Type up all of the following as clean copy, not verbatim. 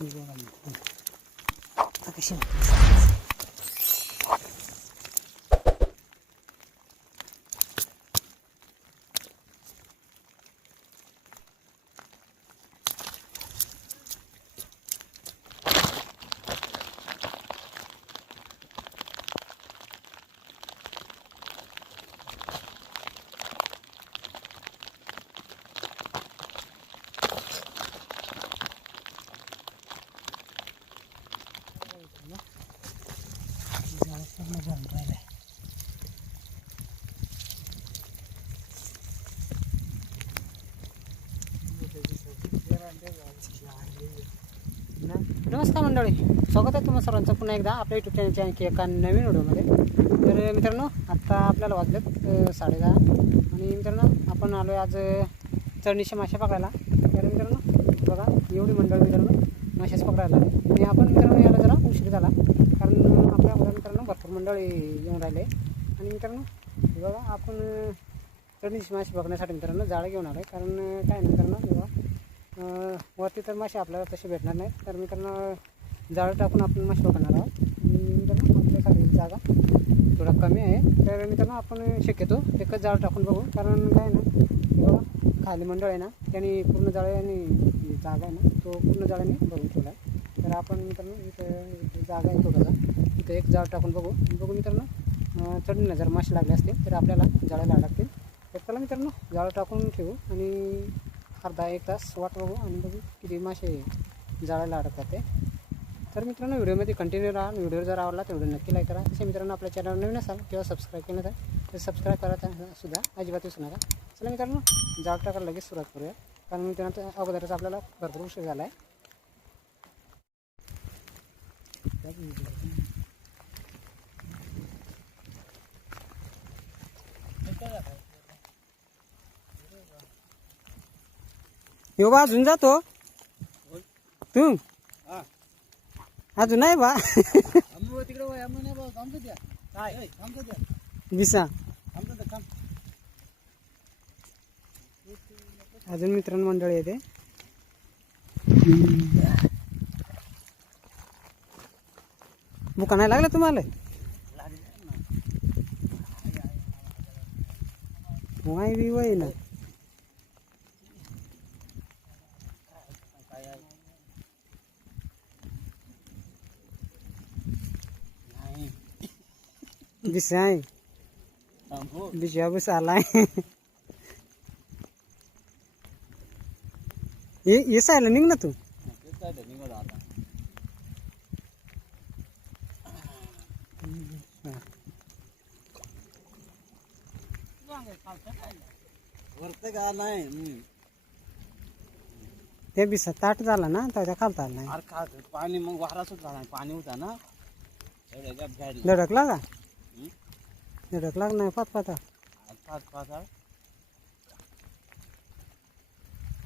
कशी नमस्कार मंडळी, स्वागत आहे तुम्हा सर्वांचं पुन्हा एकदा आपल्या यूट्यूब चॅनलच्या आणखी एका नवीन व्हिडिओमध्ये. तर मित्रांनो, आत्ता आपल्याला वाजलेत 10:30 आणि मित्रांनो आपण आलो आहे आज चढणीच्या मासे पकडायला. तर मित्रांनो बघा, एवढी मंडळी मित्रांनो मासेच पकडायला आणि आपण मित्रांनो याला जरा उशीर झाला, कारण आपल्या मित्रांनो भरपूर मंडळी येऊन राहिले. आणि मित्रांनो बघा, आपण चढणीची मासे पकडण्यासाठी मित्रांनो जाळं घेऊन आलो आहे. कारण काय नाही मित्रांनो, बघा वरती तर मासे आपल्याला तसे भेटणार नाहीत. तर मित्रांनो जाळं टाकून आपण मासे पकडणार आहोत. मित्रांनो आपल्यासाठी जागा थोडा कमी आहे. तर मित्रांनो आपण शक्यतो एकच जाळं टाकून बघू, कारण काय ना बघा खाली मंडळ आहे ना, त्यांनी पूर्ण जाळे आणि जागा आहे ना तो पूर्ण जाळ्याने भरून ठेवला आहे. तर आपण मित्रांनो इथं जागा आहे थोडासा, इथं एक जाळ टाकून बघू मित्रांनो. चढणीला जर मासे लागले असतील तर आपल्याला जाळ्याला लागतील. तर चला मित्रांनो जाळं टाकून ठेवू आणि अर्धा एक तास वाट बघू आणि बघू किती मासे जाळ्याला अडकतात ते. तर मित्रांनो व्हिडिओमध्ये कंटिन्यू राहा. व्हिडिओ जर आवडला तर व्हिडिओ नक्की लाईक करा. तसे मित्रांनो आपल्या चॅनल नवीन असाल किंवा सबस्क्राईब केलं तर सबस्क्राईब करायचा सुद्धा अजिबात विसरू नका. चला मित्रांनो जाळ टाकायला लगेच सुरुवात करूया, कारण मित्रांनो अगोदरच आपल्याला भरपूर उशीर झाला आहे. यो बा अजून जातो तू अजून नाही बा दिसा अजून मित्रांनो मंडळी येते. बुका नाही लागला तुम्हाला? वाय बी वय ना दिसाय दिशा बस आलाय. ये सायला निघ ना तू. ते बिसा ताट झाला ना त्याच्या खालता नाही. पाणी मग वारा सुटला, पाणी होता ना धडकला का? धडकला नाही पाच पाता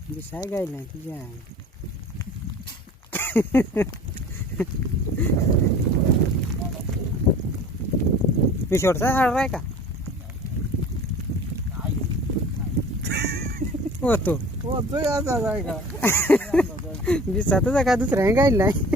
दिसाय गाय नाही तुझ्या. मी शेवटचा हाड आहे का होतो आहे का दिसातच का दुसऱ्या गायला नाही.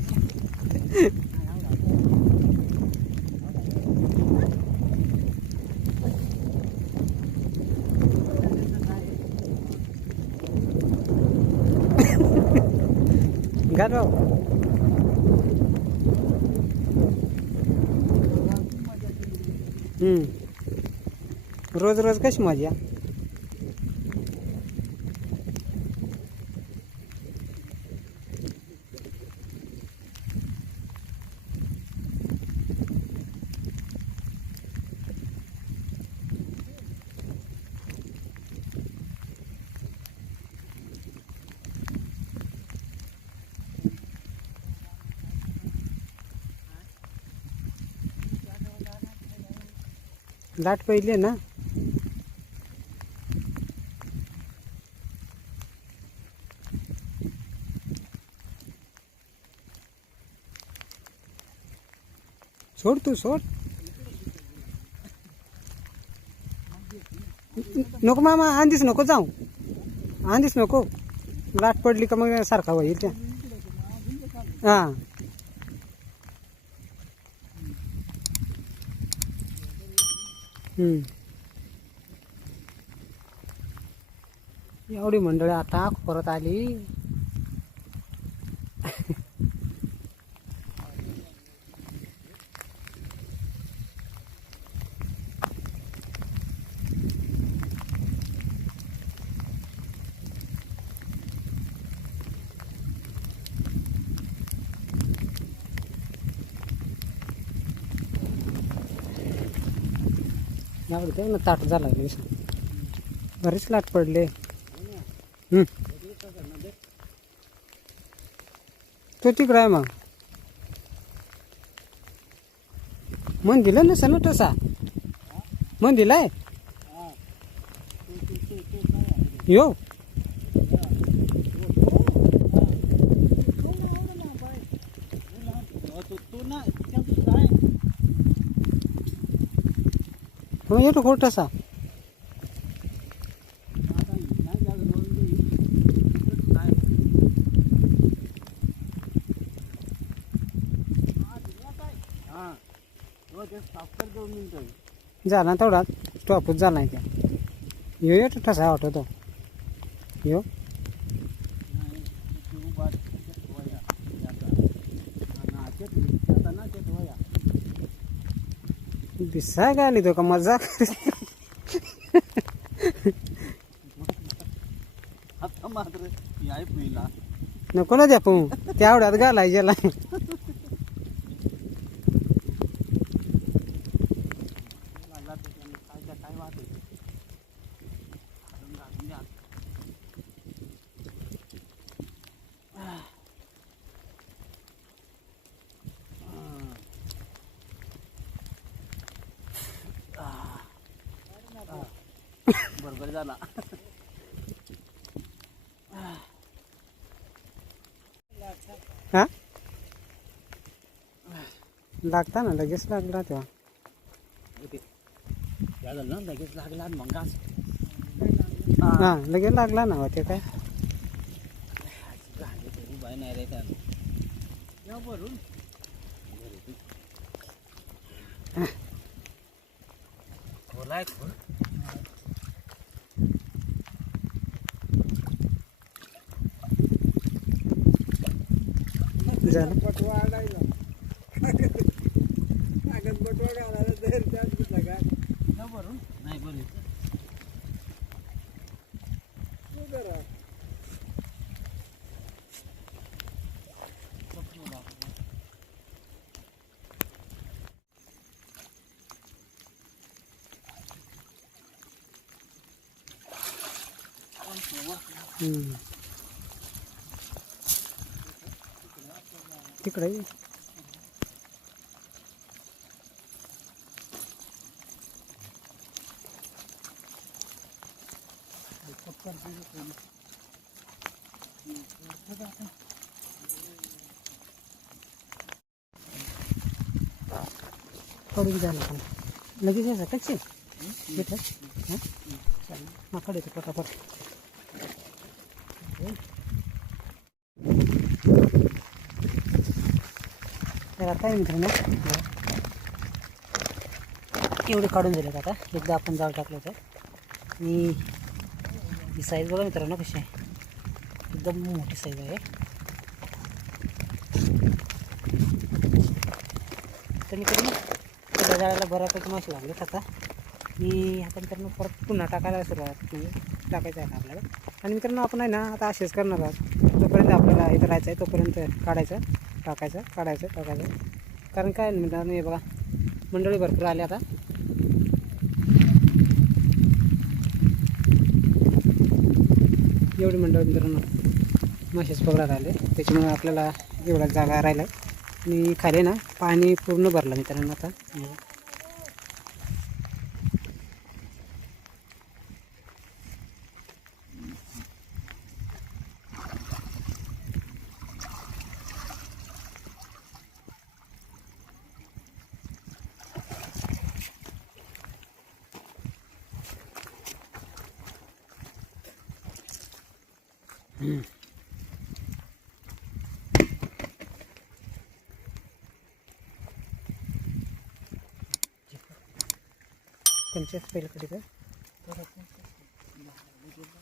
गाडो रोज रोज कशी मजा. लाट पहिले ना सोड तू सोड. नको मामा आंधीच नको जाऊ, आंधीच नको. लाट पडली का मग सारखा होईल त्या. हां एवढी मंडळी आता परत आली. यावडे ना ताट झाला बरीच लाट पडले. तो तिकडं आहे मन दिलं नसेल ना तसा मन दिलाय यो मग येतो खोटासा झाला तेवढा टॉपच झाला त्या यो येतो ठसा वाटतो यो दिसा गाली तो का मजा आता मात्र याय पहिला नको ना द्या पण त्या आवड्यात घालाय गेला. काय वाट बरोबर झाला. हा लागता ना लगेच लागला तेव्हा झालं ना लगेच लागला मग घास हा लगेच लागला ना ते काय उभा नाही रे त्या भरून खोलाय खोल झालं नाही बरं तिकडे कडून झालं पण लगेच यायचं कच्चे बेटा हां चालेल माकडे येतो पटापट. तर आता मित्रांनो एवढे काढून झालेत. आता एकदा आपण जाळ टाकलं होतं आणि ही साईज बघा मित्रांनो कशी आहे एकदम मोठी साईज आहे. तर मित्रांनो त्या जाळ्याला बऱ्यापैकी मासे लागलेत. आता मी आता मित्रांनो परत पुन्हा टाकायला सुरुवात टाकायचं आहे आपल्याला. आणि मित्रांनो आपण आहे ना आता असेच करणार आहोत जोपर्यंत आपल्याला इथं राहायचं आहे तोपर्यंत काढायचं टाकायचं काढायचं टाकायचं. कारण काय मित्रांनो हे बघा मंडळी भरपूर आले आता एवढी मंडळी मित्रांनो मासेच पकडायला आले त्याच्यामुळे आपल्याला एवढा जागा राहिला आणि खाली ना पाणी पूर्ण भरलं मित्रांनो. आता कंचेच पहिलं कधी काय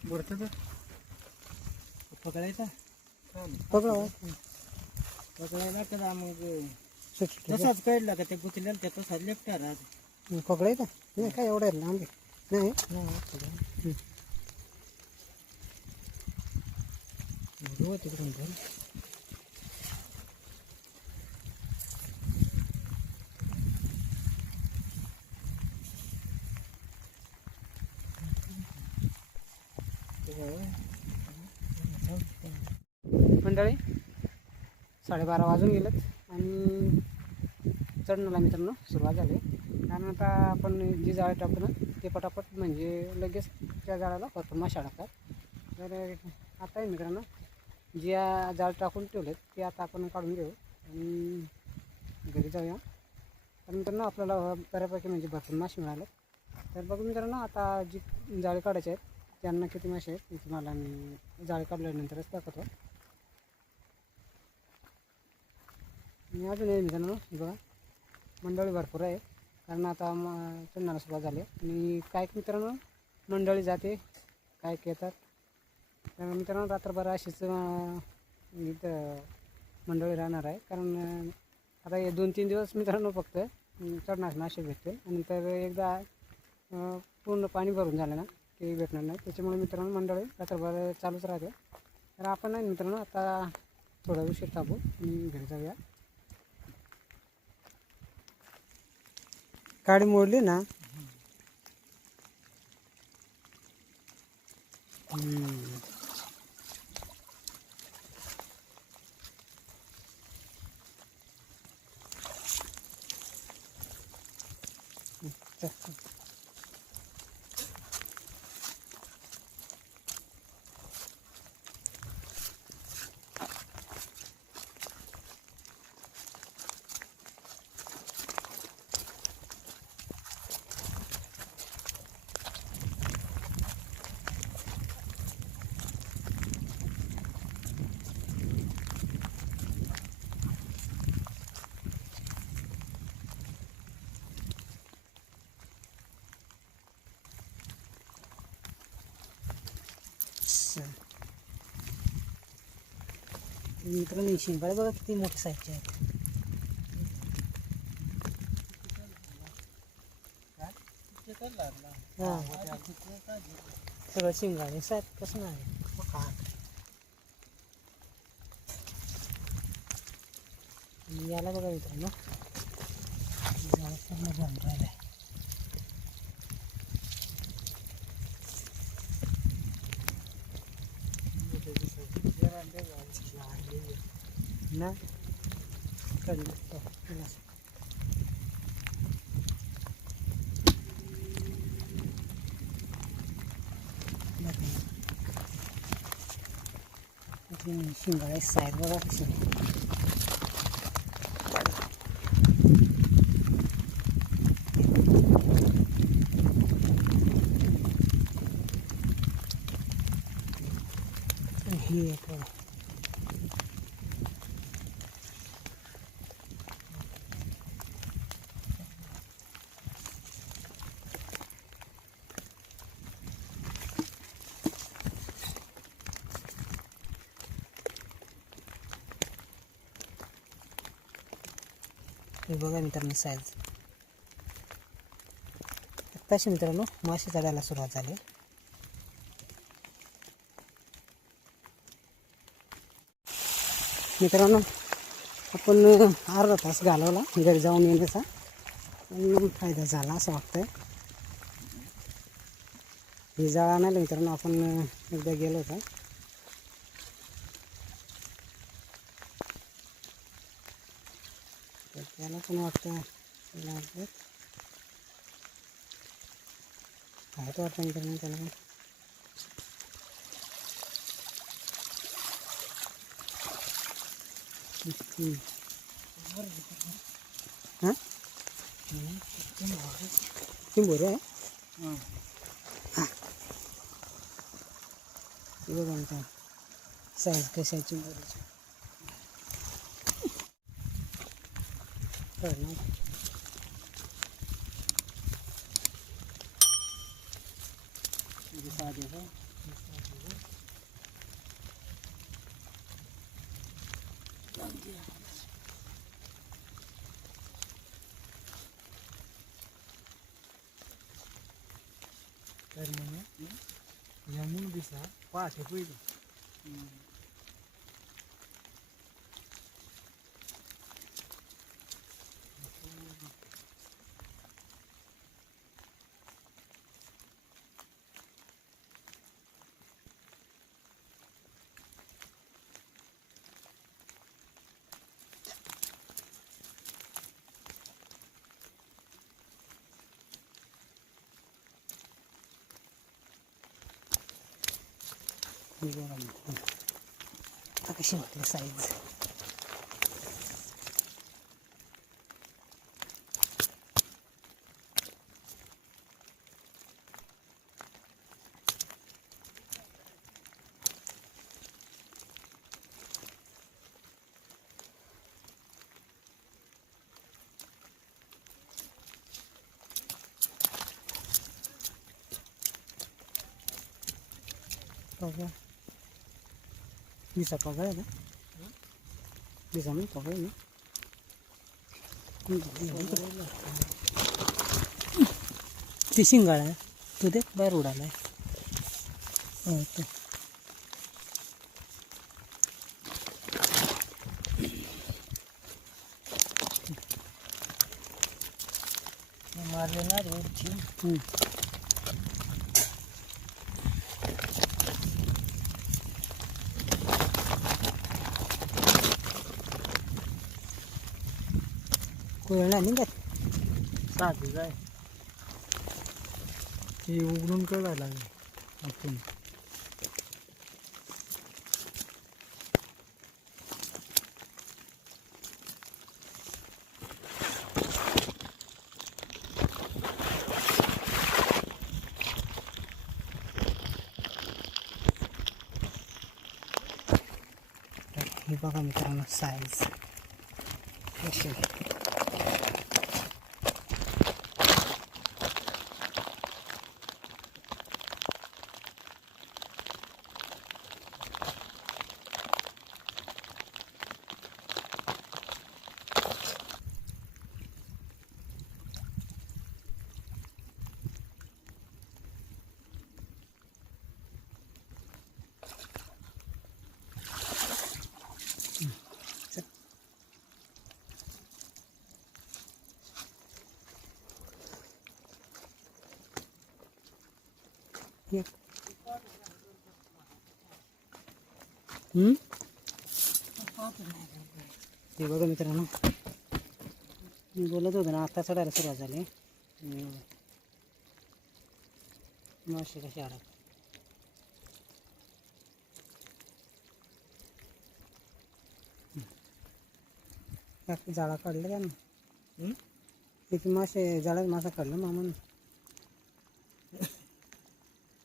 बुडतं तर पकडायचा पकडा पकडायला करा मग सुट तसाच कळला का ते गुतलेलं ते तसा लेपटा राहत पकडायचा नाही काय एवढं आहे लांब आहे. नाही हो तिकडून घरी मंडळी 12:30 वाजून गेलेत आणि चढण्याला मित्रांनो सुरुवात झाली. कारण आता आपण जी जाळी टाकू ना ते पटापट म्हणजे लगेच त्या जाळ्याला भरपूर माशा टाकतात. तर आता आहे मित्रांनो जी जाळ टाकून ठेवलेत ते आता आपण काढून घेऊ आणि घरी जाऊया. तर मित्रांनो आपल्याला बऱ्यापैकी म्हणजे भरपूर मासे मिळाले. तर बघू मित्रांनो आता जी जाळी काढायचे आहेत त्यांना किती मासे आहेत ते तुम्हाला मी जाळी काढल्यानंतरच दाखवतो. आणि अजून आहे मित्रांनो बघा मंडळी भरपूर आहे कारण आता चढण्याला सुरुवात झाली आणि काय मित्रांनो मंडळी जाते काय येतात. तर मित्रांनो रात्रभर अशीच इथं मंडळी राहणार आहे कारण आता हे 2-3 दिवस मित्रांनो फक्त चढणार मासे भेटते आणि नंतर एकदा पूर्ण पाणी भरून झालं ना ते भेटणार नाही. त्याच्यामुळे मित्रांनो मंडळी रात्रभर चालूच राहते. तर आपण नाही मित्रांनो आता थोडा उशीर थांबू आणि घरी जाऊया. काडी मोडली ना मित्रांनो शिंगाडे बघा किती मोठे साईजचे आहेत. हां सगळं शिंगाडे साहेब कसं नाही याला बघा मित्रांनो पूर्ण भरून राहिलं आहे. ना शिंगाळे साईड बघा कशी ही एक बघा हे बघा मित्रांनो साईज. आत्ताशी मित्रांनो मासे चढायला सुरुवात झाली. मित्रांनो आपण अर्धा तास घालवला घरी जाऊन येण्याचा पण फायदा झाला असं वाटतंय. हे जाळ आणायला मित्रांनो आपण एकदा गेलो होतो. त्याला पण वाटतं काय तो वाटतं मित्रांनो त्याला पण हां चिंबोरी आहे. बघा मित्रांनो साईज कशी आहे चिंबोरीची. साधे का तर म्हणे यमुन दिसा पाठ पहिली हे बघा मित्रांनो. आता कशी वाटली साईज. बघा bisa pakai ya bisa nih pakai ini fishing गाड़ा है तू देख बाहर उड़ा है तो मार लेना रोड थी कोई नहीं देत साधे काय ते उघडून कळायला आपण हे बघा मित्रांनो साईज कशी हे बघा मित्रांनो मी बोलत होतो ना आता चढायला सुरुवात झाली मासे कशी आला जाळा काढलं का ना किती मासे जाळ्यात मासा काढला मामानं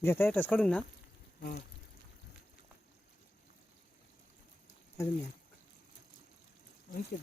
घेता येतच काढून ना अजून या आणखी